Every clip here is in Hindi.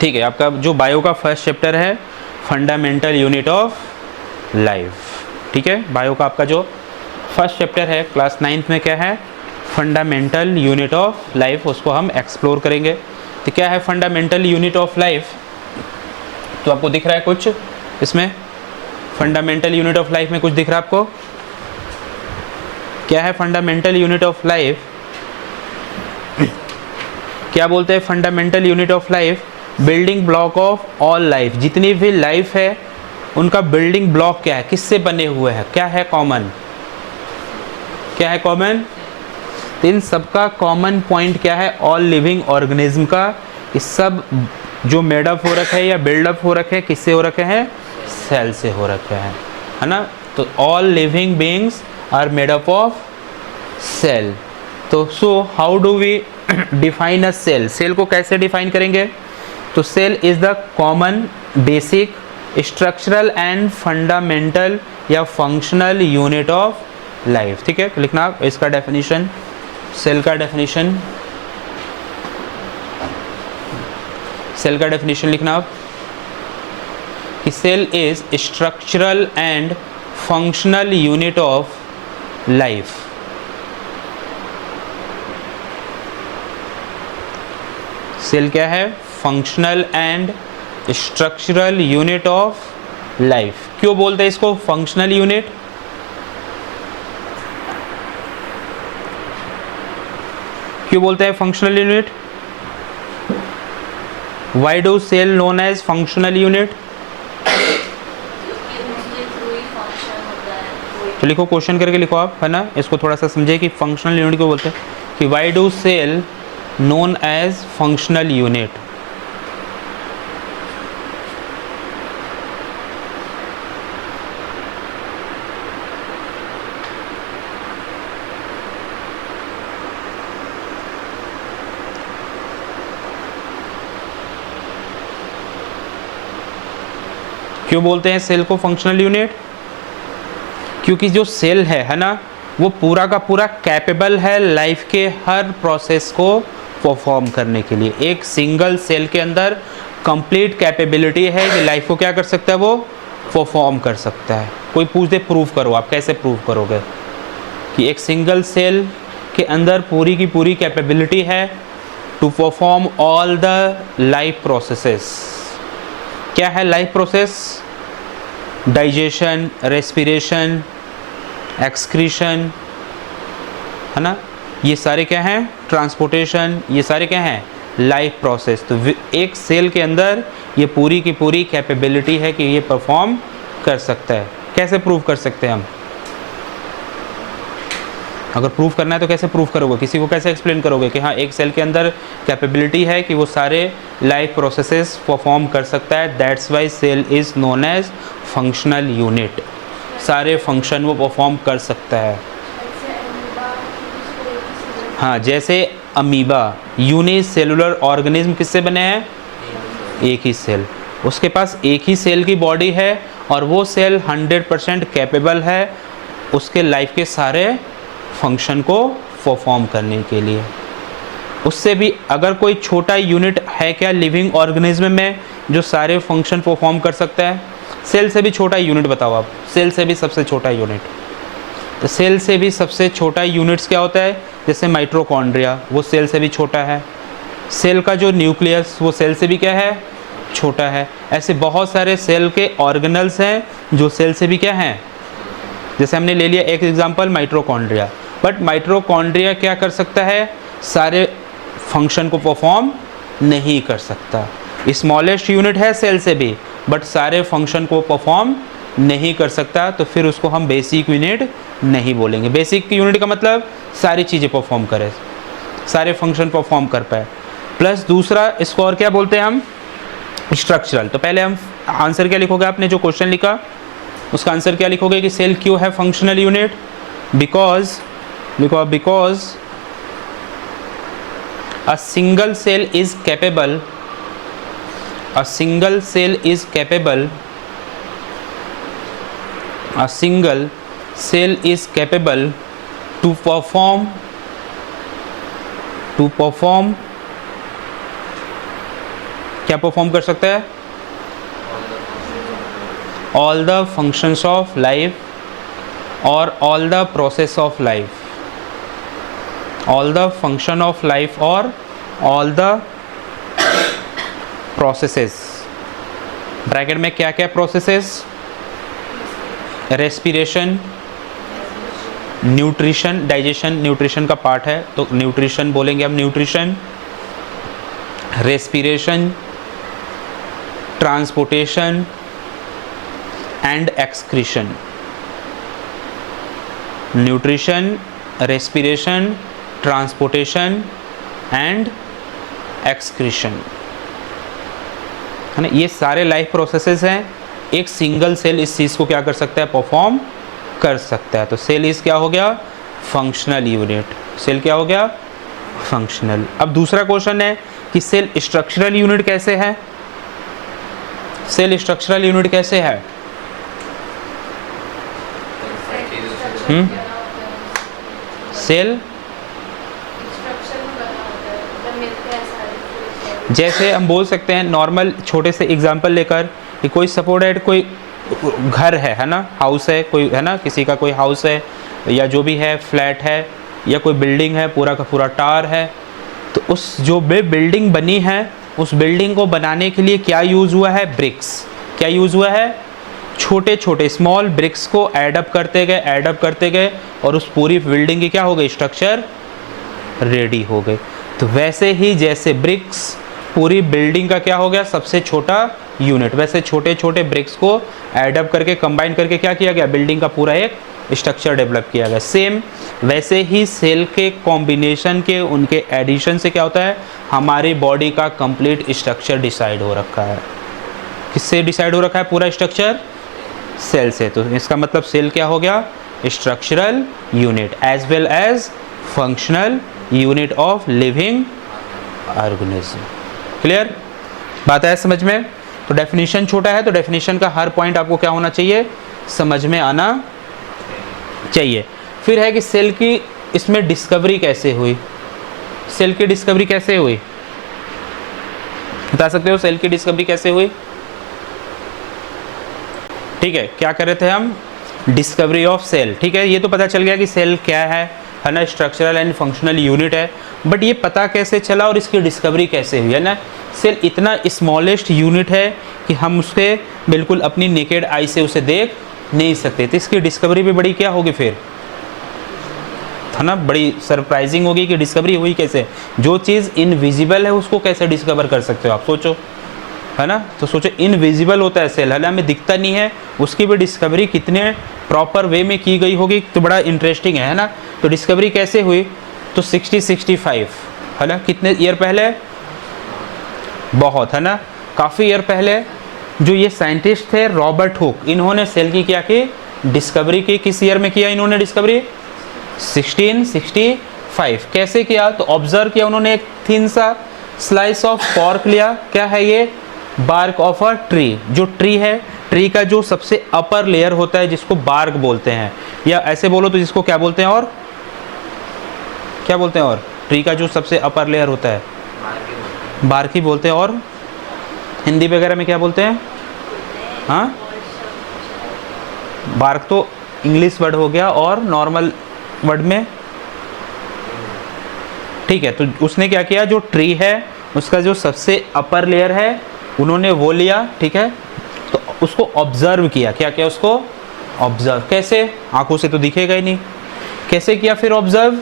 ठीक है, आपका जो बायो का फर्स्ट चैप्टर है फंडामेंटल यूनिट ऑफ लाइफ। ठीक है, बायो का आपका जो फर्स्ट चैप्टर है क्लास 9th में क्या है, फंडामेंटल यूनिट ऑफ लाइफ, उसको हम एक्सप्लोर करेंगे। तो क्या है फंडामेंटल यूनिट ऑफ लाइफ, तो आपको दिख रहा है कुछ इसमें, फंडामेंटल यूनिट ऑफ लाइफ में कुछ दिख रहा है आपको? क्या है फंडामेंटल यूनिट ऑफ लाइफ? क्या बोलते हैं fundamental unit of life? Building block of all life. जितनी भी लाइफ है उनका बिल्डिंग ब्लॉक क्या है, किससे बने हुए हैं, क्या है कॉमन, क्या है कॉमन? तो इन सबका कॉमन पॉइंट क्या है, ऑल लिविंग ऑर्गेनिज्म का, इस सब जो मेडअप हो रखे हैं या बिल्डअप हो रखे हैं किससे हो रखे हैं, सेल से हो रखे हैं, है ना। तो all living beings are made up of cell. तो so how do we define a cell? Cell को कैसे डिफाइन करेंगे? तो cell is the common basic structural and fundamental या फंक्शनल यूनिट ऑफ लाइफ। ठीक है, तो लिखना आप इसका डेफिनेशन, सेल का डेफिनेशन, सेल का डेफिनेशन लिखना आप कि cell is structural and functional unit of life. Cell क्या है? Functional and structural unit of life. क्यों बोलते हैं इसको फंक्शनल यूनिट? क्यों बोलते हैं functional unit? Why do cell known as functional unit? तो लिखो, क्वेश्चन करके लिखो आप, है ना, इसको थोड़ा सा समझे कि फंक्शनल यूनिट क्यों बोलते हैं, कि why do cell known as functional unit. क्यों बोलते हैं सेल को फंक्शनल यूनिट? क्योंकि जो सेल है ना, वो पूरा का पूरा कैपेबल है लाइफ के हर प्रोसेस को परफॉर्म करने के लिए। एक सिंगल सेल के अंदर कंप्लीट कैपेबिलिटी है कि लाइफ को क्या कर सकता है, वो परफॉर्म कर सकता है। कोई पूछ दे प्रूव करो, आप कैसे प्रूव करोगे कि एक सिंगल सेल के अंदर पूरी की पूरी कैपेबिलिटी है to perform all the life processes. क्या है life process? Digestion, respiration, excretion, है ना, ये सारे क्या हैं? ट्रांसपोर्टेशन, ये सारे क्या हैं? Life process. तो एक सेल के अंदर ये पूरी की पूरी कैपेबिलिटी है कि ये परफॉर्म कर सकता है। कैसे प्रूव कर सकते हैं हम? अगर प्रूव करना है तो कैसे प्रूव करोगे? किसी को कैसे एक्सप्लेन करोगे कि हाँ एक सेल के अंदर कैपेबिलिटी है कि वो सारे लाइफ प्रोसेसेस परफॉर्म कर सकता है। That's why cell is known as functional unit. सारे फंक्शन वो परफॉर्म कर सकता है। हाँ, जैसे अमीबा यूनिसेलुलर ऑर्गेनिज्म किससे बने हैं? एक ही सेल, उसके पास एक ही सेल की बॉडी है और वो सेल 100% कैपेबल है उसके लाइफ के सारे फंक्शन को परफॉर्म करने के लिए। उससे भी अगर कोई छोटा यूनिट है क्या लिविंग ऑर्गेनिज्म में जो सारे फंक्शन परफॉर्म कर सकता है? सेल से भी छोटा यूनिट बताओ आप, सेल से भी सबसे छोटा यूनिट। तो सेल से भी सबसे छोटा यूनिट्स क्या होता है? जैसे माइटोकॉन्ड्रिया, वो सेल से भी छोटा है। सेल का जो न्यूक्लियस वो सेल से भी क्या है? छोटा है। ऐसे बहुत सारे सेल के ऑर्गेनल्स हैं जो सेल से भी क्या हैं? जैसे हमने ले लिया एक एग्जांपल माइटोकॉन्ड्रिया, बट माइटोकॉन्ड्रिया क्या कर सकता है? सारे फंक्शन को परफॉर्म नहीं कर सकता। स्मॉलेस्ट यूनिट है सेल से भी, बट सारे फंक्शन को परफॉर्म नहीं कर सकता, तो फिर उसको हम बेसिक यूनिट नहीं बोलेंगे। बेसिक यूनिट का मतलब सारी चीज़ें परफॉर्म करे, सारे फंक्शन परफॉर्म कर पाए। प्लस दूसरा इसको और क्या बोलते हैं हम? स्ट्रक्चरल। तो पहले हम आंसर क्या लिखोगे? आपने जो क्वेश्चन लिखा उसका आंसर क्या लिखोगे कि सेल क्यों है फंक्शनल यूनिट? बिकॉज लिखो, because a single cell is capable, a single cell is capable, a single cell is capable to perform क्या परफॉर्म कर सकता है? All the functions of life और all the process of life, all the function of life और ऑल द प्रोसेसेस। ब्रैकेट में क्या क्या processes? Respiration, nutrition, digestion nutrition का पार्ट है तो न्यूट्रिशन बोलेंगे हम, nutrition, respiration, transportation and excretion. Nutrition, respiration, transportation and excretion, है ना, ये सारे लाइफ प्रोसेसेस हैं। एक सिंगल सेल इस चीज़ को क्या कर सकता है? परफॉर्म कर सकता है। तो सेल इज क्या हो गया? Functional unit. सेल क्या हो गया? फंक्शनल। अब दूसरा क्वेश्चन है कि सेल स्ट्रक्चरल यूनिट कैसे है? सेल स्ट्रक्चरल यूनिट कैसे है? सेल जैसे हम बोल सकते हैं नॉर्मल छोटे से एग्जांपल लेकर कि कोई सपोर्टेड कोई घर है ना, हाउस है कोई, है ना, किसी का कोई हाउस है या जो भी है, फ्लैट है या कोई बिल्डिंग है, पूरा का पूरा टावर है। तो उस जो बिल्डिंग बनी है उस बिल्डिंग को बनाने के लिए क्या यूज़ हुआ है? ब्रिक्स। क्या यूज़ हुआ है? छोटे छोटे स्मॉल ब्रिक्स को ऐडअप करते गए और उस पूरी बिल्डिंग की क्या हो गई? स्ट्रक्चर रेडी हो गई। तो वैसे ही जैसे ब्रिक्स पूरी बिल्डिंग का क्या हो गया? सबसे छोटा यूनिट, वैसे छोटे छोटे ब्रिक्स को ऐडअप करके कंबाइन करके क्या किया गया? बिल्डिंग का पूरा एक स्ट्रक्चर डेवलप किया गया। सेम वैसे ही सेल के कॉम्बिनेशन के, उनके एडिशन से क्या होता है? हमारी बॉडी का कंप्लीट स्ट्रक्चर डिसाइड हो रखा है। किससे डिसाइड हो रखा है पूरा स्ट्रक्चर? सेल से। तो इसका मतलब सेल क्या हो गया? Structural unit as well as functional unit of living organism. Clear बात है समझ में? तो डेफिनेशन छोटा है तो डेफिनेशन का हर पॉइंट आपको क्या होना चाहिए? समझ में आना चाहिए। फिर है कि सेल की इसमें डिस्कवरी कैसे हुई? सेल की डिस्कवरी कैसे हुई? बता सकते हो सेल की डिस्कवरी कैसे हुई? ठीक है, क्या कर रहे थे हम? Discovery of cell. ठीक है, ये तो पता चल गया कि सेल क्या है ना, स्ट्रक्चरल एंड फंक्शनल यूनिट है। बट ये पता कैसे चला और इसकी डिस्कवरी कैसे हुई, है ना? सेल इतना स्मॉलेस्ट यूनिट है कि हम उसके बिल्कुल अपनी नेकेड आई से उसे देख नहीं सकते। तो इसकी डिस्कवरी भी बड़ी क्या होगी फिर, है ना, बड़ी सरप्राइजिंग होगी कि डिस्कवरी हुई कैसे। जो चीज़ इनविजिबल है उसको कैसे डिस्कवर कर सकते हो आप? सोचो, है ना। तो सोचो इनविजिबल होता है सेल, है ना, हमें दिखता नहीं है, उसकी भी डिस्कवरी कितने प्रॉपर वे में की गई होगी तो बड़ा इंटरेस्टिंग है ना। तो डिस्कवरी कैसे हुई? तो 65 है ना, कितने ईयर पहले? बहुत, है ना, काफ़ी ईयर पहले जो ये साइंटिस्ट थे रॉबर्ट हुक, इन्होंने सेल की क्या की? डिस्कवरी की। किस ईयर में किया इन्होंने डिस्कवरी? 1665। कैसे किया? तो ऑब्जर्व किया उन्होंने, एक थिन सा स्लाइस ऑफ कॉर्क लिया। क्या है ये? Bark of a tree. जो ट्री है, ट्री का जो सबसे अपर लेयर होता है जिसको बार्क बोलते हैं, या ऐसे बोलो तो जिसको क्या बोलते हैं, और क्या बोलते हैं, और ट्री का जो सबसे अपर लेयर होता है बार्क ही बोलते हैं। और हिंदी वगैरह में क्या बोलते हैं? हाँ, बार्क तो इंग्लिश वर्ड हो गया, और नॉर्मल वर्ड में ठीक है। तो उसने क्या किया, जो ट्री है उसका जो सबसे अपर लेयर है उन्होंने वो लिया, ठीक है, तो उसको ऑब्जर्व किया। क्या किया? उसको ऑब्जर्व। कैसे? आंखों से तो दिखेगा ही नहीं। कैसे किया फिर ऑब्जर्व?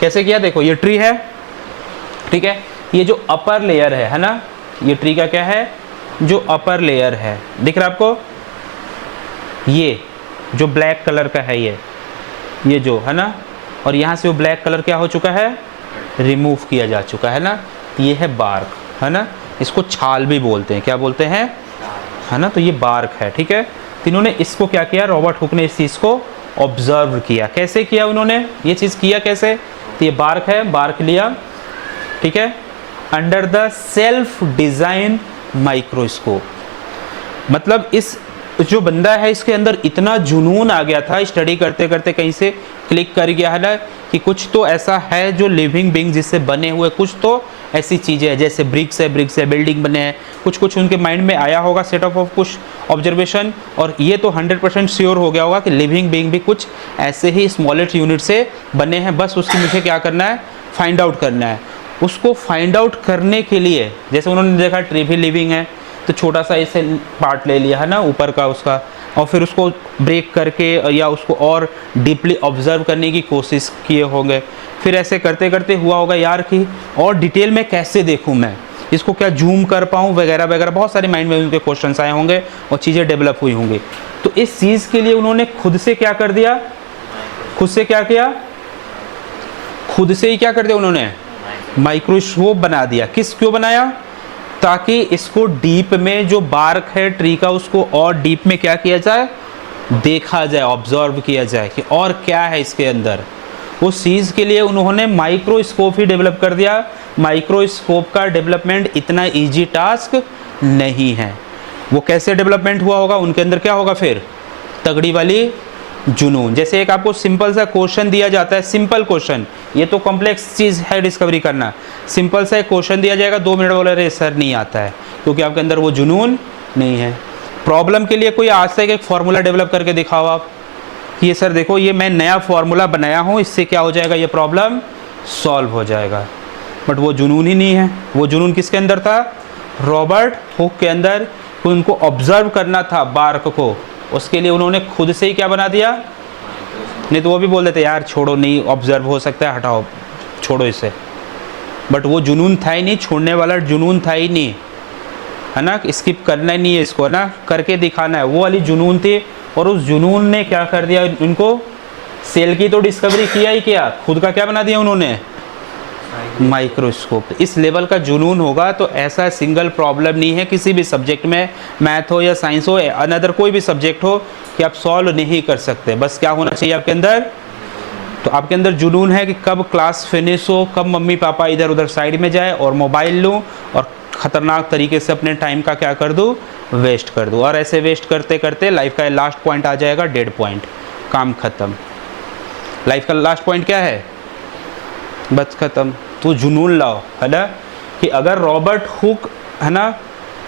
कैसे किया? देखो ये ट्री है, ठीक है, ये जो अपर लेयर है ना, ये ट्री का क्या है? जो अपर लेयर है, दिख रहा है आपको? ये जो ब्लैक कलर का है, ये जो है ना, और यहाँ से वो ब्लैक कलर क्या हो चुका है? रिमूव किया जा चुका है ना। ये है बार्क, है ना, इसको छाल भी बोलते हैं। क्या बोलते हैं? है ना। तो ये बार्क है, ठीक है। तो इन्होंने इसको क्या किया? रॉबर्ट हुक ने इस चीज़ को ऑब्जर्व किया। कैसे किया उन्होंने ये चीज़? किया कैसे? तो ये बार्क है, बार्क लिया, ठीक है, under the self design microscope. मतलब इस जो बंदा है इसके अंदर इतना जुनून आ गया था, स्टडी करते करते कहीं से क्लिक कर गया है ना कि कुछ तो ऐसा है जो लिविंग बीइंग जिससे बने हुए कुछ तो ऐसी चीज़ें हैं, जैसे ब्रिक्स है बिल्डिंग बने हैं, कुछ कुछ उनके माइंड में आया होगा सेट ऑफ कुछ ऑब्जर्वेशन, और ये तो 100% श्योर हो गया होगा कि लिविंग बीइंग भी कुछ ऐसे ही स्मॉलेस्ट यूनिट से बने हैं। बस उसकी मुझे क्या करना है, फाइंड आउट करना है। उसको फाइंड आउट करने के लिए जैसे उन्होंने देखा ट्री भी लिविंग है, तो छोटा सा इसे पार्ट ले लिया है ना ऊपर का उसका, और फिर उसको ब्रेक करके या उसको और डीपली ऑब्जर्व करने की कोशिश किए होंगे। फिर ऐसे करते करते हुआ होगा यार कि और डिटेल में कैसे देखूं मैं इसको, क्या जूम कर पाऊँ वगैरह वगैरह, बहुत सारे माइंड में उनके क्वेश्चंस आए होंगे और चीज़ें डेवलप हुई होंगी। तो इस चीज़ के लिए उन्होंने खुद से क्या कर दिया, खुद से क्या किया, खुद से ही क्या कर दिया उन्होंने, माइक्रोस्कोप बना दिया। क्यों बनाया, ताकि इसको डीप में जो बार्क है ट्री का उसको और डीप में क्या किया जाए, देखा जाए, ऑब्जर्व किया जाए कि और क्या है इसके अंदर। उस चीज़ के लिए उन्होंने माइक्रोस्कोप ही डेवलप कर दिया। माइक्रोस्कोप का डेवलपमेंट इतना इजी टास्क नहीं है। वो कैसे डेवलपमेंट हुआ होगा, उनके अंदर क्या होगा फिर, तगड़ी वाली जुनून। जैसे एक आपको सिंपल सा क्वेश्चन दिया जाता है, सिंपल क्वेश्चन, ये तो कॉम्प्लेक्स चीज़ है डिस्कवरी करना। सिंपल सा एक क्वेश्चन दिया जाएगा, 2 मिनट बोले अरे सर नहीं आता है, क्योंकि आपके अंदर वो जुनून नहीं है। प्रॉब्लम के लिए कोई आज तक एक फार्मूला डेवलप करके दिखाओ आप कि ये सर देखो ये मैं नया फार्मूला बनाया हूँ, इससे क्या हो जाएगा, ये प्रॉब्लम सॉल्व हो जाएगा। बट वो जुनून ही नहीं है। वो जुनून किसके अंदर था, रॉबर्ट हुक के अंदर। उनको ऑब्जर्व करना था बार्क को, उसके लिए उन्होंने खुद से ही क्या बना दिया। नहीं तो वो भी बोल देते यार छोड़ो, नहीं ऑब्जर्व हो सकता है, हटाओ छोड़ो इसे। बट वो जुनून था ही नहीं, छोड़ने वाला जुनून था ही नहीं, है ना, स्किप करना ही नहीं है इसको, है ना, करके दिखाना है, वो वाली जुनून थी। और उस जुनून ने क्या कर दिया, उनको सेल की तो डिस्कवरी किया ही किया, खुद का क्या बना दिया उन्होंने, माइक्रोस्कोप। इस लेवल का जुनून होगा तो ऐसा सिंगल प्रॉब्लम नहीं है किसी भी सब्जेक्ट में, मैथ हो या साइंस हो, अनदर कोई भी सब्जेक्ट हो, कि आप सॉल्व नहीं कर सकते। बस क्या होना चाहिए आपके अंदर, तो आपके अंदर जुनून है कि कब क्लास फिनिश हो, कब मम्मी पापा इधर उधर साइड में जाए और मोबाइल लूँ और ख़तरनाक तरीके से अपने टाइम का क्या कर दूँ, वेस्ट कर दूँ। और ऐसे वेस्ट करते करते लाइफ का लास्ट पॉइंट आ जाएगा, डेड पॉइंट, काम ख़त्म। लाइफ का लास्ट पॉइंट क्या है, बस ख़त्म। तो जुनून लाओ, है ना, कि अगर रॉबर्ट हुक, है ना,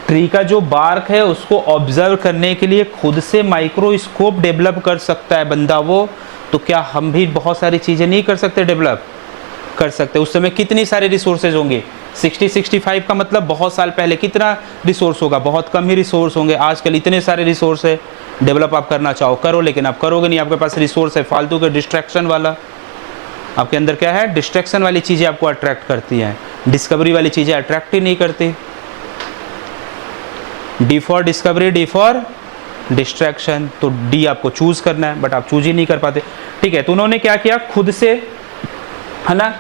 ट्री का जो बार्क है उसको ऑब्जर्व करने के लिए खुद से माइक्रोस्कोप डेवलप कर सकता है बंदा वो, तो क्या हम भी बहुत सारी चीज़ें नहीं कर सकते, डेवलप कर सकते। उस समय कितनी सारे रिसोर्सेज होंगे, 60-65 का मतलब बहुत साल पहले कितना रिसोर्स होगा, बहुत कम ही रिसोर्स होंगे। आजकल इतने सारे रिसोर्स है, डेवलप आप करना चाहो करो, लेकिन आप करोगे नहीं, आपके पास रिसोर्स है फालतू के, डिस्ट्रैक्शन वाला। आपके अंदर क्या है, डिस्ट्रैक्शन वाली चीज़ें आपको अट्रैक्ट करती हैं, डिस्कवरी वाली चीज़ें अट्रैक्ट ही नहीं करती। D for discovery, D for distraction, तो डी आपको चूज करना है, बट आप चूज ही नहीं कर पाते। ठीक है, तो उन्होंने क्या किया, खुद से, है ना,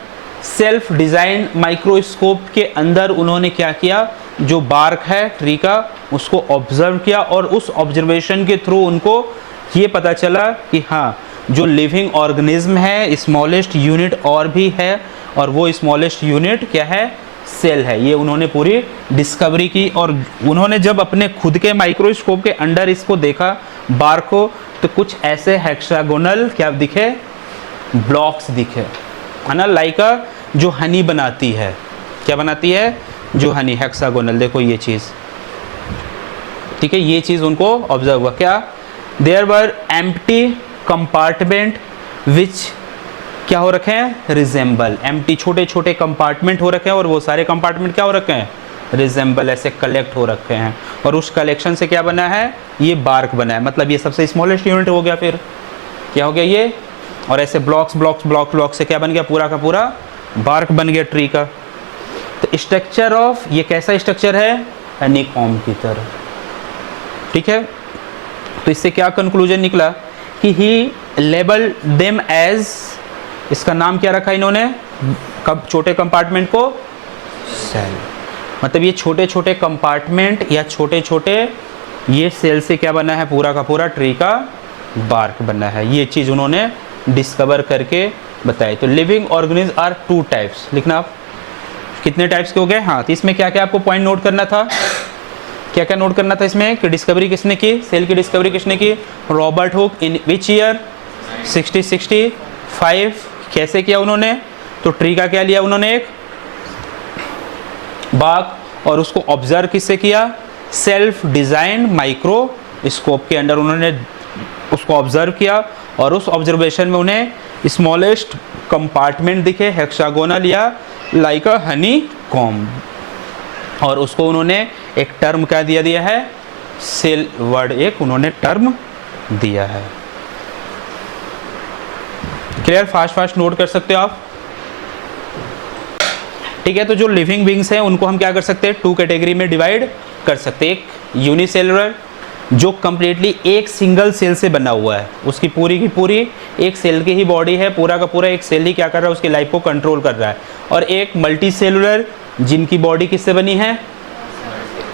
सेल्फ डिजाइन माइक्रोस्कोप के अंदर उन्होंने क्या किया, जो बार्क है ट्री का उसको ऑब्जर्व किया, और उस ऑब्जर्वेशन के थ्रू उनको ये पता चला कि हाँ जो लिविंग ऑर्गेनिज्म है स्मॉलेस्ट यूनिट और भी है, और वो स्मॉलेस्ट यूनिट क्या है, सेल है। ये उन्होंने पूरी डिस्कवरी की। और उन्होंने जब अपने खुद के माइक्रोस्कोप के अंडर इसको देखा बार को, तो कुछ ऐसे हेक्सागोनल क्या दिखे, ब्लॉक्स दिखे, है ना, लाइक जो हनी बनाती है, क्या बनाती है, जो हनी, हेक्सागोनल। देखो ये चीज़, ठीक है, ये चीज़ उनको ऑब्जर्व हुआ। क्या, there were empty compartment which क्या हो रखे हैं, रिजेंबल, एम्प्टी, छोटे छोटे कंपार्टमेंट हो रखे हैं, और वो सारे कंपार्टमेंट क्या हो रखे हैं, रिजेंबल, ऐसे कलेक्ट हो रखे हैं। और उस कलेक्शन से क्या बना है, ये बार्क बना है, मतलब ये सबसे स्मॉलेस्ट यूनिट हो गया। फिर क्या हो गया ये, और ऐसे ब्लॉक्स ब्लॉक्स ब्लॉक ब्लॉक से क्या बन गया, पूरा का पूरा बार्क बन गया ट्री का। तो स्ट्रक्चर ऑफ, ये कैसा स्ट्रक्चर है, हनीकॉम्ब की तरह। ठीक है, तो इससे क्या कंक्लूजन निकला कि ही लेबल देम एज, इसका नाम क्या रखा इन्होंने, कब छोटे कंपार्टमेंट को, सेल। मतलब ये छोटे छोटे कंपार्टमेंट या छोटे छोटे ये सेल से क्या बना है, पूरा का पूरा ट्री का बार्क बना है। ये चीज़ उन्होंने डिस्कवर करके बताई। तो लिविंग ऑर्गेनिज्म आर 2 टाइप्स, लिखना आप, कितने टाइप्स के हो गए, हाँ। तो इसमें क्या क्या आपको पॉइंट नोट करना था, क्या क्या नोट करना था इसमें कि डिस्कवरी किसने की, सेल की डिस्कवरी किसने की, Robert Hooke. In which year, 1665। कैसे किया उन्होंने, तो ट्री का क्या लिया उन्होंने, एक बाग, और उसको ऑब्जर्व किससे किया, सेल्फ डिजाइन माइक्रोस्कोप के अंडर उन्होंने उसको ऑब्जर्व किया, और उस ऑब्जर्वेशन में उन्हें स्मॉलेस्ट कंपार्टमेंट दिखे, हेक्सागोनल या लाइक अ हनी कॉम्ब, और उसको उन्होंने एक टर्म क्या दिया है, सेल वर्ड एक उन्होंने टर्म दिया है। क्लियर, फास्ट नोट कर सकते हो आप। ठीक है, तो जो लिविंग बींग्स हैं उनको हम क्या कर सकते हैं, 2 कैटेगरी में डिवाइड कर सकते हैं। एक यूनिसेलुलर जो कंप्लीटली एक सिंगल सेल से बना हुआ है, उसकी पूरी की पूरी एक सेल की ही बॉडी है, पूरा का पूरा एक सेल ही क्या कर रहा है, उसकी लाइफ को कंट्रोल कर रहा है। और एक मल्टी सेलुलर जिनकी बॉडी किससे बनी है,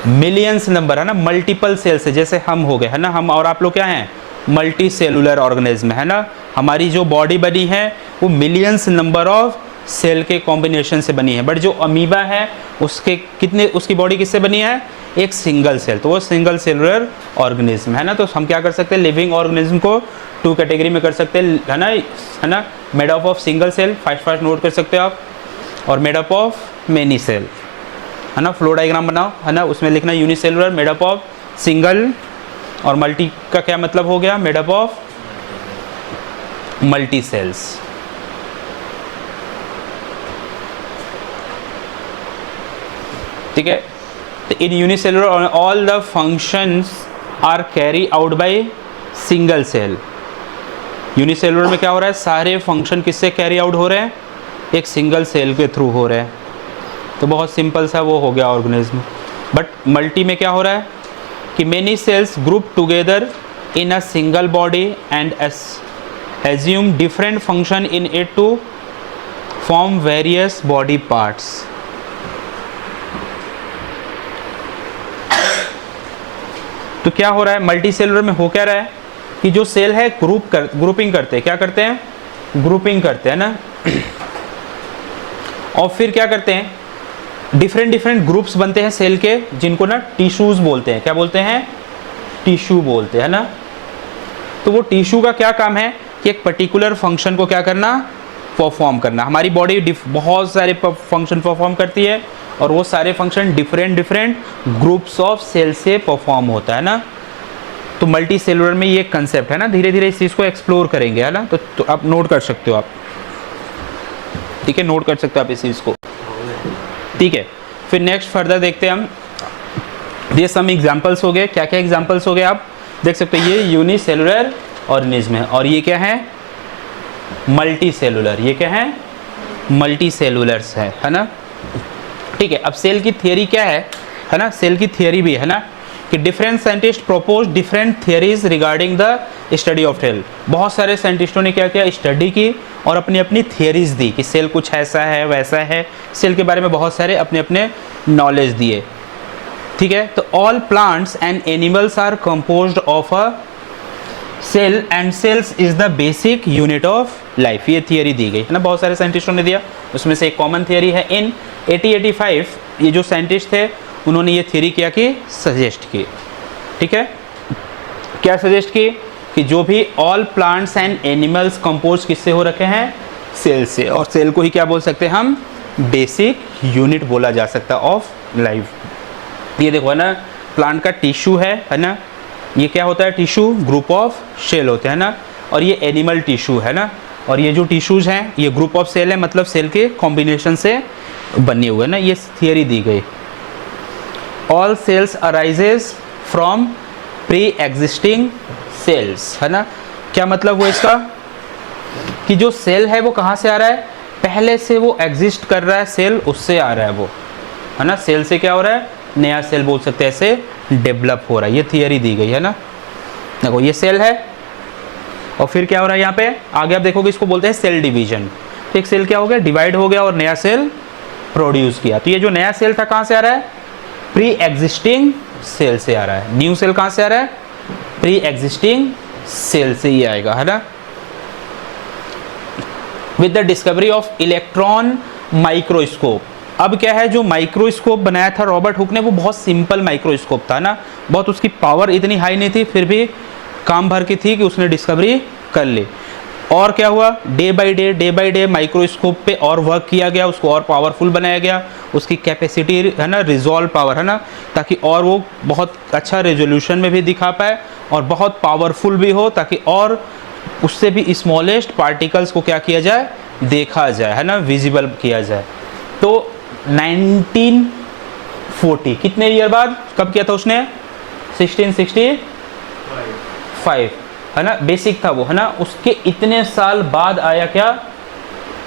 मिलियंस नंबर है ना, मल्टीपल सेल से, जैसे हम हो गए है ना, हम और आप लोग क्या हैं, मल्टी सेलुलर ऑर्गेनिज्म है ना। हमारी जो बॉडी बनी है वो मिलियंस नंबर ऑफ सेल के कॉम्बिनेशन से बनी है, बट जो अमीबा है उसके कितने, उसकी बॉडी किससे बनी है, एक सिंगल सेल, तो वो सिंगल सेलुलर ऑर्गेनिज्म है ना। तो हम क्या कर सकते हैं, लिविंग ऑर्गेनिज्म को 2 कैटेगरी में कर सकते हैं, है ना, made up of single cell, fast note कर सकते हो आप, और made up of many cell, है ना। फ्लो डायग्राम बनाओ, है ना, उसमें लिखना unicellular made up of single, और मल्टी का क्या मतलब हो गया, made up of multi cells. ठीक है, तो in unicellular all the functions are carry out by single cell. Unicellular में क्या हो रहा है, सारे फंक्शन किससे कैरी आउट हो रहे हैं, एक सिंगल सेल के थ्रू हो रहे हैं। तो बहुत सिंपल सा वो हो गया ऑर्गेनिज्म। बट मल्टी में क्या हो रहा है कि many cells group together in a single body and assume different function in it to form various body parts। तो क्या हो रहा है, मल्टी सेलुलर में हो क्या रहा है कि जो सेल है ग्रुपिंग करते हैं, क्या करते हैं, ग्रुपिंग करते हैं ना, और फिर क्या करते हैं, डिफरेंट ग्रुप्स बनते हैं सेल के, जिनको ना टिश्यूज बोलते हैं। क्या बोलते हैं, टिश्यू बोलते हैं ना। तो वो टिश्यू का क्या काम है कि एक पर्टिकुलर फंक्शन को क्या करना, परफॉर्म करना। हमारी बॉडी बहुत सारे फंक्शन परफॉर्म करती है, और वो सारे function different groups of cell से परफॉर्म होता है ना। तो मल्टी सेलुलर में ये कंसेप्ट है ना, धीरे धीरे इस चीज़ को एक्सप्लोर करेंगे, है ना। तो आप नोट कर सकते हो आप, ठीक है, नोट कर सकते हो आप इस चीज़ को, ठीक है। फिर नेक्स्ट फर्दर देखते हैं हम, ये सम एग्जाम्पल्स हो गए। क्या क्या एग्जाम्पल्स हो गए आप देख सकते हो, ये यूनिसेलुलर ऑर्गेनिज्म है, और ये क्या है, मल्टी सेलुलर। ये क्या है, मल्टी सेलुलर्स है ना। ठीक है, अब सेल की थियरी क्या है ना, सेल की थियरी भी है ना कि different scientist propose different theories regarding the study of cell. बहुत सारे साइंटिस्टों ने क्या किया, स्टडी की और अपनी अपनी थियरीज दी कि सेल कुछ ऐसा है वैसा है, सेल के बारे में बहुत सारे अपने अपने नॉलेज दिए। ठीक है, तो all plants and animals are composed of a cell and cells is the basic unit of life. ये थियरी दी गई है ना, बहुत सारे साइंटिस्टों ने दिया, उसमें से एक कॉमन थियरी है। इन 1885 ये जो साइंटिस्ट थे उन्होंने ये थियरी क्या की, सजेस्ट की। ठीक है, क्या सजेस्ट की कि जो भी all plants and animals compose किससे हो रखे हैं, सेल से, और सेल को ही क्या बोल सकते हैं हम, बेसिक यूनिट बोला जा सकता है ऑफ लाइफ। ये देखो है ना, प्लांट का टिश्यू है ना, ये क्या होता है, टिश्यू ग्रुप ऑफ सेल होते हैं ना, और ये एनिमल टिश्यू है ना, और ये जो टिश्यूज हैं ये ग्रुप ऑफ सेल है, मतलब सेल के कॉम्बिनेशन से बने हुए ना। ये थियरी दी गई। All cells arises from pre existing cells, है ना। क्या मतलब वो इसका कि जो सेल है वो कहाँ से आ रहा है, पहले से वो एग्जिस्ट कर रहा है सेल, उससे आ रहा है वो, है ना। सेल से क्या हो रहा है, नया सेल बोल सकते हैं, ऐसे डेवलप हो रहा है। ये थियरी दी गई है ना। देखो ये सेल है, और फिर क्या हो रहा है यहाँ पे आगे आप देखोगे, इसको बोलते हैं सेल डिवीजन। तो एक सेल क्या हो गया, डिवाइड हो गया और नया सेल प्रोड्यूस किया। तो ये जो नया सेल था कहाँ से आ रहा है, प्री एग्जिस्टिंग सेल से आ रहा है। न्यू सेल कहाँ से आ रहा है, प्री एग्जिस्टिंग सेल से ही आएगा, है ना। With the discovery of electron microscope, अब क्या है, जो माइक्रोस्कोप बनाया था रॉबर्ट हुक ने वो बहुत सिंपल माइक्रोस्कोप था ना, बहुत उसकी पावर इतनी हाई नहीं थी, फिर भी काम भर की थी कि उसने डिस्कवरी कर ली। और क्या हुआ, डे बाय डे माइक्रोस्कोप पे और वर्क किया गया, उसको और पावरफुल बनाया गया, उसकी कैपेसिटी है ना, रिजॉल्व पावर है ना, ताकि और वो बहुत अच्छा रेजोल्यूशन में भी दिखा पाए और बहुत पावरफुल भी हो, ताकि और उससे भी स्मॉलेस्ट पार्टिकल्स को क्या किया जाए, देखा जाए है ना, विजिबल किया जाए। तो 1940 कितने ईयर बाद, कब किया था उसने, 1665 है ना, बेसिक था वो है ना। उसके इतने साल बाद आया क्या,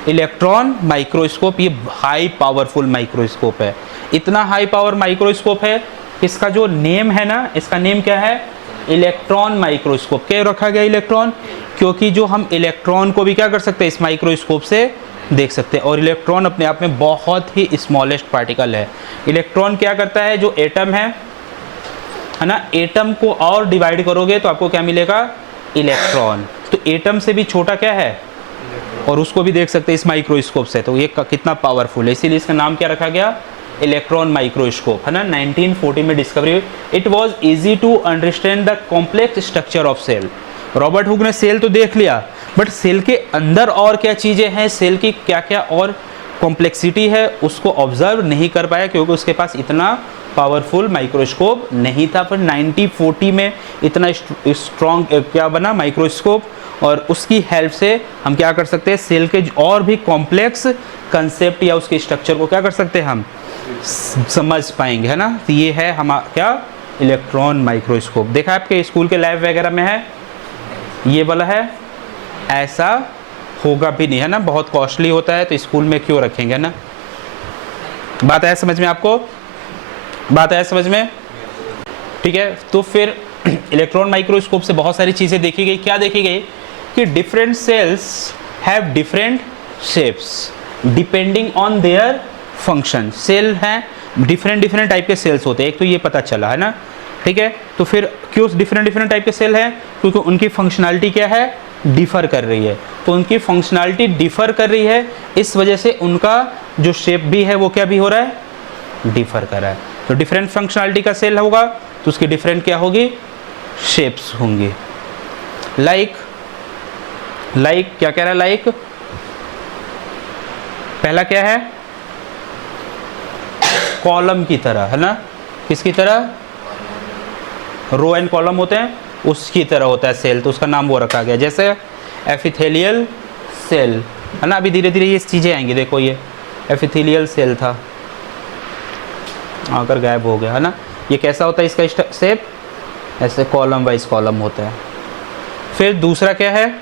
इलेक्ट्रॉन माइक्रोस्कोप। ये हाई पावरफुल माइक्रोस्कोप है, इतना हाई पावर माइक्रोस्कोप है, इसका जो नेम है ना, इसका नेम क्या है, इलेक्ट्रॉन माइक्रोस्कोप। क्या रखा गया, इलेक्ट्रॉन, क्योंकि जो हम इलेक्ट्रॉन को भी क्या कर सकते हैं, इस माइक्रोस्कोप से देख सकते हैं। और इलेक्ट्रॉन अपने आप में बहुत ही स्मॉलेस्ट पार्टिकल है। इलेक्ट्रॉन क्या करता है, जो एटम है ना, एटम को और डिवाइड करोगे तो आपको क्या मिलेगा, इलेक्ट्रॉन। तो एटम से भी छोटा क्या है, और उसको भी देख सकते हैं इस माइक्रोस्कोप से। तो ये कितना पावरफुल है, इसीलिए इसका नाम क्या रखा गया, इलेक्ट्रॉन माइक्रोस्कोप है ना। 1940 में discovery. It was easy to understand the complex structure of cell. Robert Hooke ने सेल तो देख लिया, बट सेल के अंदर और क्या चीज़ें हैं, सेल की क्या क्या और कॉम्प्लेक्सिटी है, उसको ऑब्जर्व नहीं कर पाया, क्योंकि उसके पास इतना पावरफुल माइक्रोस्कोप नहीं था। फिर 1940 में इतना स्ट्रॉन्ग क्या बना, माइक्रोस्कोप, और उसकी हेल्प से हम क्या कर सकते हैं, सेल के और भी कॉम्प्लेक्स कंसेप्ट या उसके स्ट्रक्चर को क्या कर सकते हैं, हम समझ पाएंगे है ना। तो ये है हम क्या, इलेक्ट्रॉन माइक्रोस्कोप। देखा आपके स्कूल के लैब वगैरह में है, ये वाला है, ऐसा होगा भी नहीं है ना, बहुत कॉस्टली होता है, तो स्कूल में क्यों रखेंगे ना। बात आया समझ में आपको, बात आया समझ में, ठीक है। तो फिर इलेक्ट्रॉन माइक्रोस्कोप से बहुत सारी चीज़ें देखी गई। क्या देखी गई कि different cells have different shapes depending on their function. Cell हैं, डिफरेंट टाइप के सेल्स होते हैं, एक तो ये पता चला है ना, ठीक है। तो फिर क्यों डिफरेंट टाइप के सेल हैं, क्योंकि उनकी फंक्शनैलिटी क्या है, डिफ़र कर रही है। तो उनकी फंक्शनैलिटी डिफ़र कर रही है, इस वजह से उनका जो शेप भी है वो क्या भी हो रहा है, डिफ़र कर रहा है। तो डिफरेंट फंक्शनैलिटी का सेल होगा तो उसकी डिफरेंट क्या होगी, शेप्स होंगी। लाइक क्या कह रहा है, लाइक पहला क्या है, कॉलम की तरह है ना, किसकी तरह, रो एंड कॉलम होते हैं, उसकी तरह होता है सेल, तो उसका नाम वो रखा गया। जैसे एपिथेलियल सेल है ना, अभी धीरे धीरे ये चीज़ें आएंगी। देखो ये एपिथेलियल सेल था, आकर गायब हो गया है ना। ये कैसा होता है, इसका शेप ऐसे कॉलम वाइज कॉलम होता है। फिर दूसरा क्या है,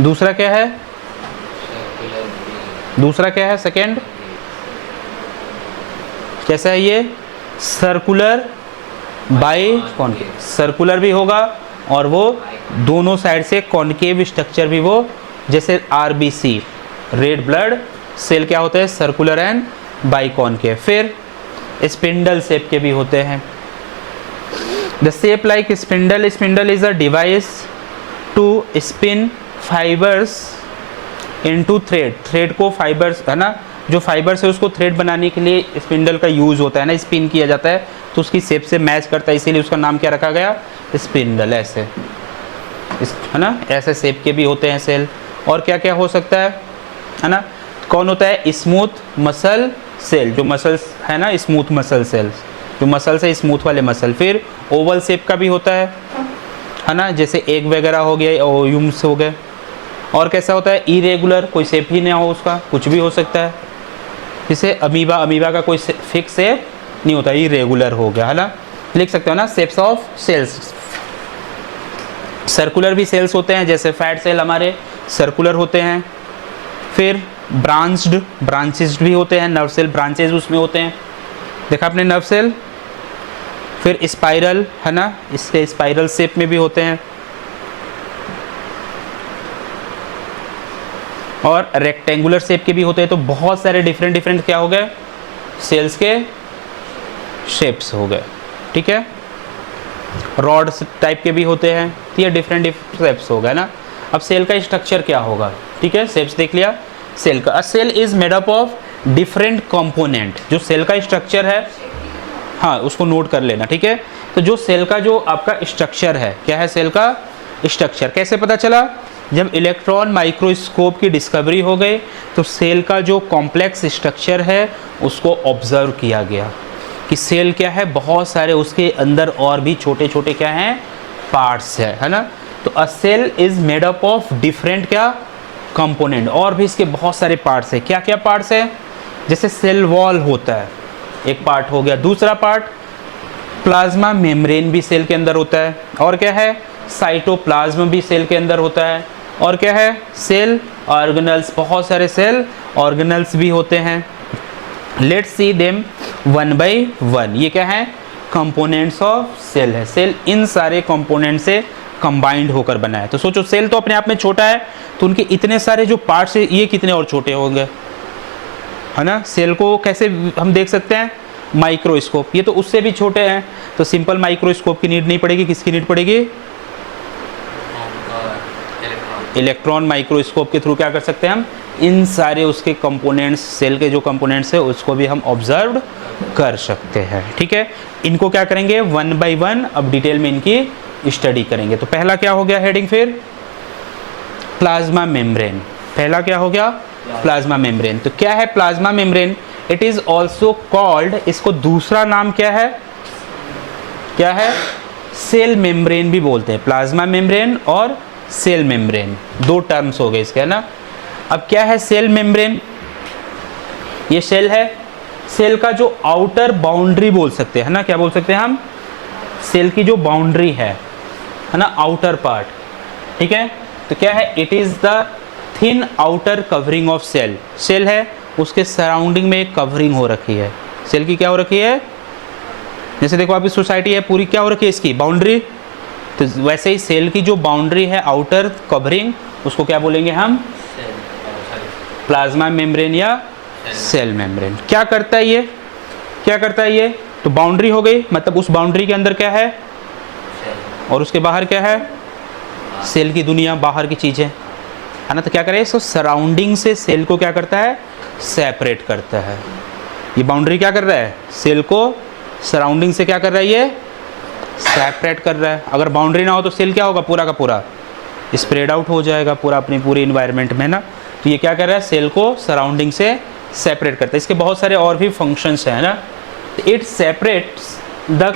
दूसरा क्या है सेकेंड, कैसा है ये, सर्कुलर बाई कॉनकेव। सर्कुलर भी होगा और वो दोनों साइड से कॉनकेव स्ट्रक्चर भी, वो जैसे आरबीसी रेड ब्लड सेल क्या होते हैं, सर्कुलर एंड बाई कॉनकेव। फिर स्पिंडल शेप के भी होते हैं। The shape like spindle, spindle is a device to spin fibres into thread. Thread को फाइबर्स है ना, जो फाइबर्स है उसको थ्रेड बनाने के लिए स्पिंडल का यूज़ होता है ना, स्पिन किया जाता है, तो उसकी शेप से मैच करता है, इसीलिए उसका नाम क्या रखा गया, स्पिंडल। ऐसे है ना, ऐसे शेप के भी होते हैं सेल। और क्या क्या हो सकता है ना, कौन होता है, स्मूथ मसल सेल, जो मसल्स है ना, स्मूथ मसल सेल्स, जो मसल्स है स्मूथ वाले मसल। फिर ओवल शेप का भी होता है ना, जैसे एग वगैरह हो गया, ओव्यूम्स हो गए। और कैसा होता है, इरेगुलर, कोई शेप ही ना हो उसका, कुछ भी हो सकता है। जैसे अमीबा, अमीबा का कोई फिक्स शेप नहीं होता, इरेगुलर हो गया है ना, लिख सकते हो ना, शेप्स ऑफ सेल्स। सर्कुलर भी सेल्स होते हैं, जैसे फैट सेल हमारे सर्कुलर होते हैं। फिर ब्रांचेस भी होते हैं, नर्व सेल ब्रांचेस उसमें होते हैं, देखा आपने नर्व सेल। फिर स्पाइरल है ना, इसके स्पाइरल शेप में भी होते हैं। और रेक्टेंगुलर शेप के भी होते हैं। तो बहुत सारे डिफरेंट क्या हो गए, सेल्स के शेप्स हो गए, ठीक है। रॉड टाइप के भी होते हैं, तो ये डिफरेंट शेप्स हो गए ना। अब सेल का स्ट्रक्चर क्या होगा, ठीक है, शेप्स देख लिया सेल का। अ cell is made up of different component, जो सेल का स्ट्रक्चर है, हाँ उसको नोट कर लेना, ठीक है। तो जो सेल का जो आपका स्ट्रक्चर है, क्या है सेल का स्ट्रक्चर, कैसे पता चला, जब इलेक्ट्रॉन माइक्रोस्कोप की डिस्कवरी हो गई तो सेल का जो कॉम्प्लेक्स स्ट्रक्चर है उसको ऑब्जर्व किया गया कि सेल क्या है, बहुत सारे उसके अंदर और भी छोटे छोटे क्या हैं, पार्ट्स है ना। तो अ cell is made up of different क्या कंपोनेंट, और भी इसके बहुत सारे पार्ट्स है। क्या क्या पार्ट्स है, जैसे सेल वॉल होता है, एक पार्ट हो गया। दूसरा पार्ट प्लाज्मा मेम्ब्रेन भी सेल के अंदर होता है, और क्या है, साइटोप्लाज्म भी सेल के अंदर होता है, और क्या है, सेल ऑर्गेनल्स, बहुत सारे सेल ऑर्गेनल्स भी होते हैं। Let's see them one by one. ये क्या है, कंपोनेंट्स ऑफ सेल है। सेल इन सारे कंपोनेंट से कंबाइंड होकर बना है। तो सोचो सेल तो अपने आप में छोटा है, तो उनके इतने सारे जो पार्ट्स है ये कितने और छोटे होंगे, है ना। सेल को कैसे हम देख सकते हैं, माइक्रोस्कोप, ये तो उससे भी छोटे हैं, तो सिंपल माइक्रोस्कोप की नीड नहीं पड़ेगी, किसकी नीड पड़ेगी, इलेक्ट्रॉन माइक्रोस्कोप के थ्रू क्या कर सकते हैं हम, इन सारे उसके कंपोनेंट्स, सेल के जो कंपोनेंट्स है उसको भी हम ऑब्जर्व कर सकते हैं, ठीक है। इनको क्या करेंगे, वन बाय वन अब डिटेल में इनकी स्टडी करेंगे। तो पहला क्या हो गया हेडिंग, फिर प्लाज्मा मेम्ब्रेन। पहला क्या हो गया, प्लाज्मा मेम्ब्रेन। तो क्या है plasma membrane, it is also called, इसको दूसरा नाम क्या है, क्या है, सेल मेम्ब्रेन भी बोलते हैं। प्लाज्मा मेम्ब्रेन और सेल मेम्ब्रेन दो टर्म्स हो गए इसके, है ना। अब क्या है सेल मेम्ब्रेन, ये सेल है, सेल का जो आउटर बाउंड्री बोल सकते हैं ना, क्या बोल सकते हैं हम, सेल की जो बाउंड्री है ना, आउटर पार्ट, ठीक है। तो क्या है, it is the thin outer covering of cell. Cell है, उसके सराउंडिंग में एक कवरिंग हो रखी है, सेल की क्या हो रखी है, जैसे देखो आपकी सोसाइटी है पूरी क्या हो रखी है, इसकी बाउंड्री, तो वैसे ही सेल की जो बाउंड्री है, आउटर कवरिंग, उसको क्या बोलेंगे हम, प्लाज्मा मेम्ब्रेन या सेल मेम्ब्रेन। क्या करता है ये, क्या करता है ये, तो बाउंड्री हो गई, मतलब उस बाउंड्री के अंदर क्या है, और उसके बाहर क्या है, सेल की दुनिया, बाहर की चीजें, है ना। तो क्या करे, इसको सराउंडिंग से सेल को क्या करता है, सेपरेट करता है। ये बाउंड्री क्या कर रहा है, सेल को सराउंडिंग से क्या कर रहा है, ये सेपरेट कर रहा है। अगर बाउंड्री ना हो तो सेल क्या होगा, पूरा का पूरा स्प्रेड आउट हो जाएगा पूरा अपनी पूरी इन्वायरमेंट में ना। तो ये क्या कर रहा है, सेल को सराउंडिंग से सेपरेट करता है। इसके बहुत सारे और भी फंक्शंस हैं ना। It separates the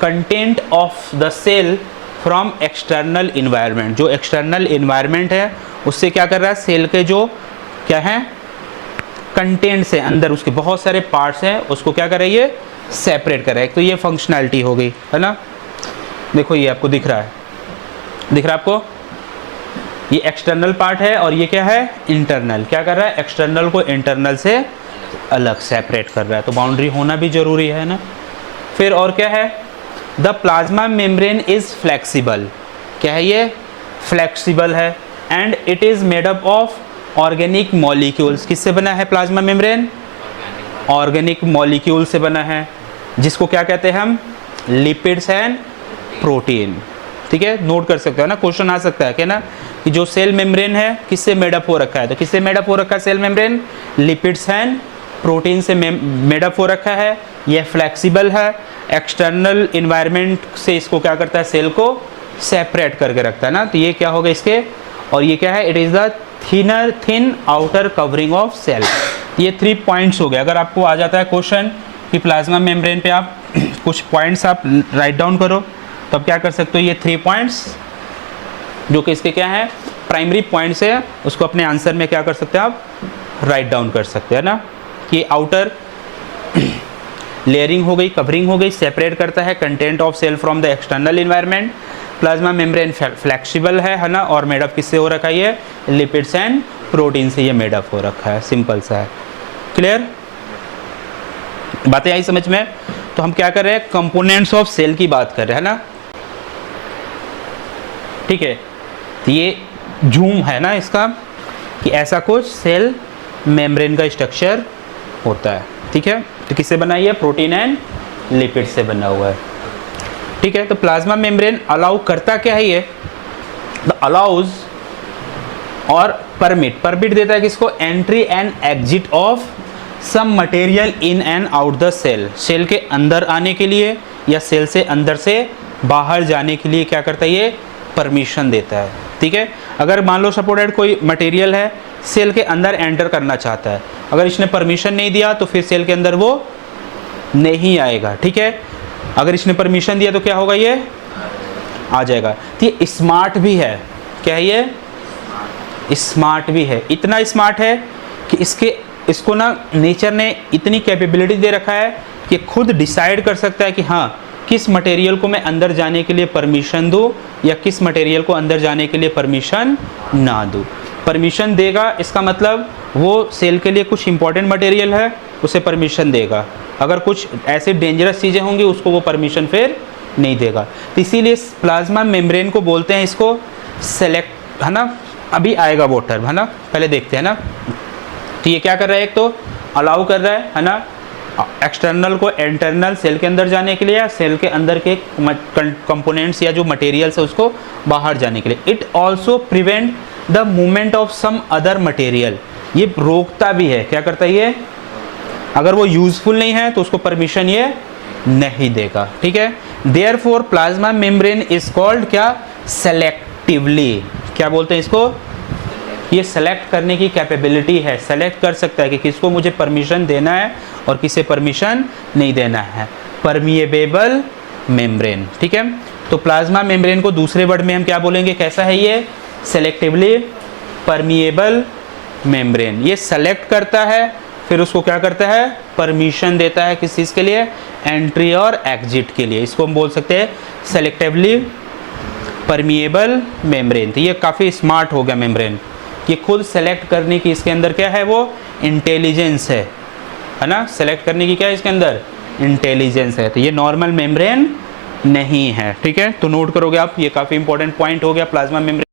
content of the cell from external environment. जो एक्सटर्नल इन्वायरमेंट है उससे क्या कर रहा है, सेल के जो क्या है कंटेंट से, अंदर उसके बहुत सारे पार्ट्स हैं, उसको क्या कर रहा है, ये सेपरेट कर रहा है। तो ये फंक्शनैलिटी हो गई, है ना। देखो ये आपको दिख रहा है, दिख रहा है आपको, ये एक्सटर्नल पार्ट है और ये क्या है, इंटरनल। क्या कर रहा है, एक्सटर्नल को इंटरनल से अलग सेपरेट कर रहा है। तो बाउंड्री होना भी जरूरी है ना। फिर और क्या है, the plasma membrane is flexible. क्या है ये, फ्लेक्सिबल है, and it is made up of organic molecules. किससे बना है प्लाज्मा मेम्ब्रेन, ऑर्गेनिक मॉलिक्यूल से बना है, जिसको क्या कहते हैं हम, लिपिड्स एंड प्रोटीन, ठीक है। नोट कर सकते हो ना, क्वेश्चन आ सकता है क्या ना, कि जो सेल मेम्ब्रेन है किससे मेडअप हो रखा है, तो किससे मेडअप हो रखा है cell membrane, lipids and protein से मेडअप हो रखा है। यह फ्लेक्सिबल है, एक्सटर्नल इन्वायरमेंट से इसको क्या करता है, सेल को सेपरेट करके रखता है ना। तो ये क्या होगा इसके, और ये क्या है, it is the thin outer covering of cell. ये 3 पॉइंट्स हो गए। अगर आपको आ जाता है क्वेश्चन कि प्लाज्मा मेम्ब्रेन पे आप कुछ पॉइंट्स आप राइट डाउन करो, तो आप क्या कर सकते हो, ये 3 पॉइंट्स जो कि इसके क्या है, प्राइमरी पॉइंट्स है, उसको अपने आंसर में क्या कर सकते हैं आप, राइट डाउन कर सकते हैं ना। कि आउटर लेयरिंग हो गई, कवरिंग हो गई, सेपरेट करता है content of cell from the external environment. Plasma membrane flexible है ना, और मेडअप किससे हो रखा है, ये लिपिड्स एंड प्रोटीन से ये मेडअप हो रखा है। सिंपल सा है, क्लियर, बातें आई समझ में। तो हम क्या कर रहे हैं, कंपोनेंट्स ऑफ सेल की बात कर रहे हैं ना, ठीक है। तो ये जूम है ना इसका, कि ऐसा कुछ सेल मेम्ब्रेन का स्ट्रक्चर होता है, ठीक है। तो किससे बना है, प्रोटीन एंड लिपिड से बना हुआ है, ठीक है। तो प्लाज्मा मेम्ब्रेन अलाउ करता क्या है, ये अलाउज और परमिट देता है किसको, entry and exit of some material in and out the cell, cell के अंदर आने के लिए या सेल से अंदर से बाहर जाने के लिए क्या करता है, ये परमिशन देता है। ठीक है, अगर मान लो सपोर्टेड कोई मटेरियल है सेल के अंदर एंटर करना चाहता है, अगर इसने परमिशन नहीं दिया तो फिर सेल के अंदर वो नहीं आएगा। ठीक है, अगर इसने परमिशन दिया तो क्या होगा, ये आ जाएगा। तो ये स्मार्ट भी है, क्या है ये, स्मार्ट भी है। इतना स्मार्ट है कि इसको ना नेचर ने इतनी कैपेबिलिटी दे रखा है कि खुद डिसाइड कर सकता है कि हाँ किस मटेरियल को मैं अंदर जाने के लिए परमिशन दूँ या किस मटेरियल को अंदर जाने के लिए परमिशन ना दूँ। परमिशन देगा इसका मतलब वो सेल के लिए कुछ इंपॉर्टेंट मटेरियल है उसे परमिशन देगा, अगर कुछ ऐसे डेंजरस चीज़ें होंगी उसको वो परमिशन फिर नहीं देगा। तो इसीलिए प्लाज्मा मेम्ब्रेन को बोलते हैं इसको सेलेक्ट, है ना, अभी आएगा वो टर्म, है ना, पहले देखते हैं ना। तो ये क्या कर रहा है, एक तो अलाउ कर रहा है ना, एक्सटर्नल को इंटरनल सेल के अंदर जाने के लिए या सेल के अंदर के कंपोनेंट्स या जो मटेरियल्स है उसको बाहर जाने के लिए। It also prevent the movement of some other material, ये रोकता भी है, क्या करता है ये, अगर वो यूजफुल नहीं है तो उसको परमिशन ये नहीं देगा। ठीक है, therefore plasma membrane is called क्या, सेलेक्टिवली, क्या बोलते हैं इसको, ये सेलेक्ट करने की कैपेबिलिटी है, सेलेक्ट कर सकता है कि किसको मुझे परमिशन देना है और किसे परमिशन नहीं देना है, परमिएबल मेम्ब्रेन। ठीक है, तो प्लाज्मा मेम्ब्रेन को दूसरे वर्ड में हम क्या बोलेंगे, कैसा है ये, सेलेक्टिवली परमिएबल मेम्ब्रेन। ये सेलेक्ट करता है फिर उसको क्या करता है, परमिशन देता है किस चीज़ के लिए, एंट्री और एग्जिट के लिए। इसको हम बोल सकते हैं सेलेक्टिवली परमिएबल मेम्ब्रेन। तो ये काफ़ी स्मार्ट हो गया मेम्ब्रेन, ये खुद सेलेक्ट करने की इसके अंदर क्या है, वो इंटेलिजेंस है ना, सेलेक्ट करने की क्या है इसके अंदर, इंटेलिजेंस है। तो ये नॉर्मल मेम्ब्रेन नहीं है। ठीक है, तो नोट करोगे आप, ये काफ़ी इंपॉर्टेंट पॉइंट हो गया प्लाज्मा मेम्ब्रेन।